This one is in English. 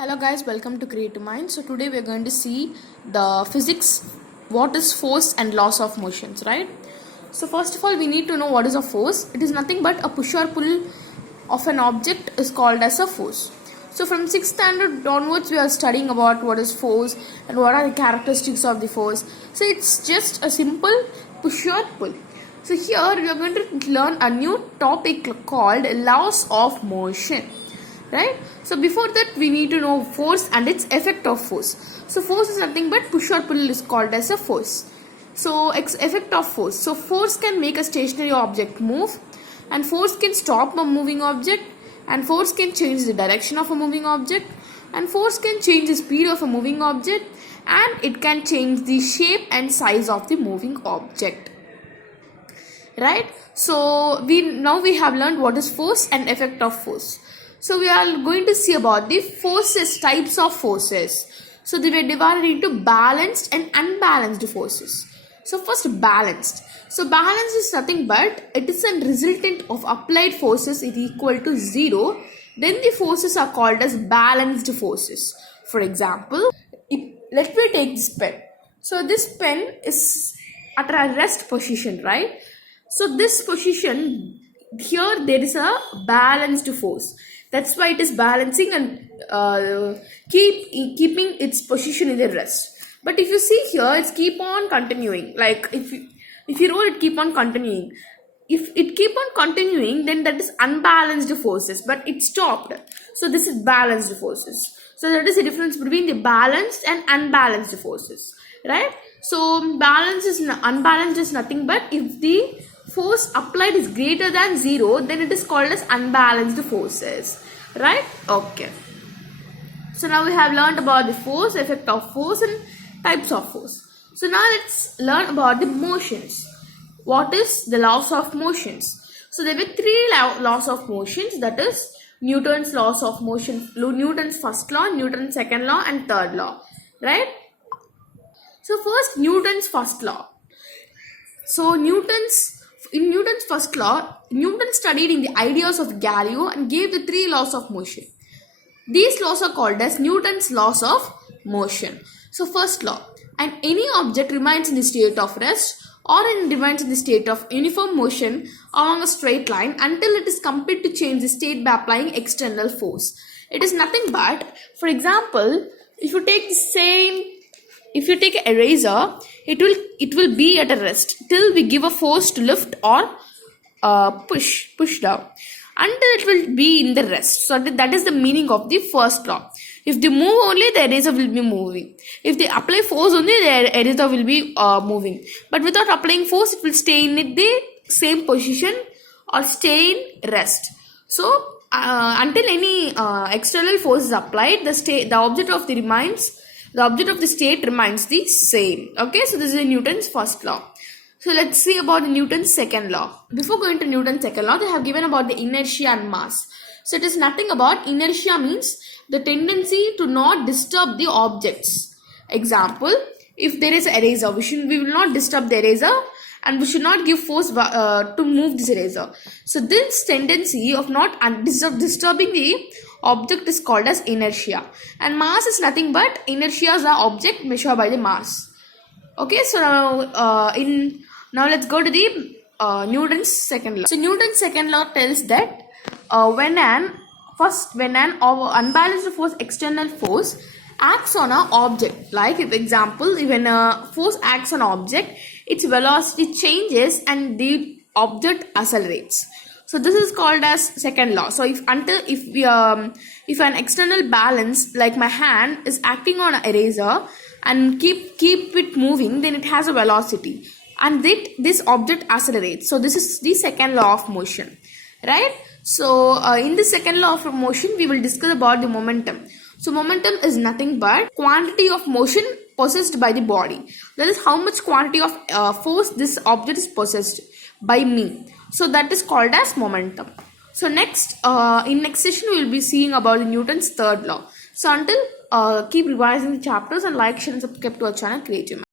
Hello guys, welcome to Creative Mind. So today we are going to see the physics, what is force and laws of motions, right? So first of all, we need to know what is a force. It is nothing but a push or pull of an object is called as a force. So from 6th standard onwards, we are studying about what is force and what are the characteristics of the force. So it's just a simple push or pull. So here we are going to learn a new topic called laws of motion. Right? So before that we need to know force and its effect of force. So force is nothing but push or pull is called as a force. So effect of force. So force can make a stationary object move, and force can stop a moving object, and force can change the direction of a moving object, and force can change the speed of a moving object, and it can change the shape and size of the moving object. Right? So we have learned what is force and effect of force. So we are going to see about the forces, types of forces. So they were divided into balanced and unbalanced forces. So first, balanced. So balanced is nothing but it is a resultant of applied forces is equal to 0. Then the forces are called as balanced forces. For example, let me take this pen. So this pen is at a rest position, right? So this position here there is a balanced force. That's why it is balancing and keeping its position in the rest. But if you see here, it's keep on continuing. Like if you roll, it keep on continuing. If it keep on continuing, then that is unbalanced forces. But it stopped. So this is balanced forces. So that is the difference between the balanced and unbalanced forces, right? So unbalanced is nothing but if the force applied is greater than 0, then it is called as unbalanced forces, right? Okay. So now we have learned about the force, effect of force and types of force. So now let's learn about the motions. What is the laws of motions? So there were 3 laws of motions, that is Newton's laws of motion, Newton's first law, Newton's second law and third law, right? So first, Newton's first law. So in Newton's first law, Newton studied in the ideas of Galileo and gave the 3 laws of motion. These laws are called as Newton's laws of motion. So first law, and any object remains in the state of rest or remains in the state of uniform motion along a straight line until it is compelled to change the state by applying external force. It is nothing but, for example, if you take an eraser, it will be at a rest till we give a force to lift or push down until it will be in the rest. So that is the meaning of the first law. If they move only, the eraser will be moving. If they apply force only, the eraser will be moving. But without applying force, it will stay in the same position or stay in rest. So until any external force is applied, the object of the state remains the same. Okay, so this is Newton's first law. So let's see about Newton's second law. Before going to Newton's second law, they have given about the inertia and mass. So it is nothing about inertia means the tendency to not disturb the objects. Example, if there is an eraser, we will not disturb the eraser and we should not give force to move this eraser. So this tendency of not disturbing the object is called as inertia, and mass is nothing but inertia is the object measured by the mass. Okay, so now let's go to the Newton's second law. So Newton's second law tells that when an unbalanced force, external force acts on an object, like if example, when a force acts on an object, its velocity changes and the object accelerates. So this is called as second law. So if an external balance like my hand is acting on an eraser and keep it moving, then it has a velocity and this object accelerates. So this is the second law of motion, right? So in the second law of motion, we will discuss about the momentum. So momentum is nothing but quantity of motion possessed by the body. That is how much quantity of force this object is possessed by me. So that is called as momentum. So in next session we will be seeing about the Newton's third law. So until keep revising the chapters and like, share and subscribe to our channel Creative Mind.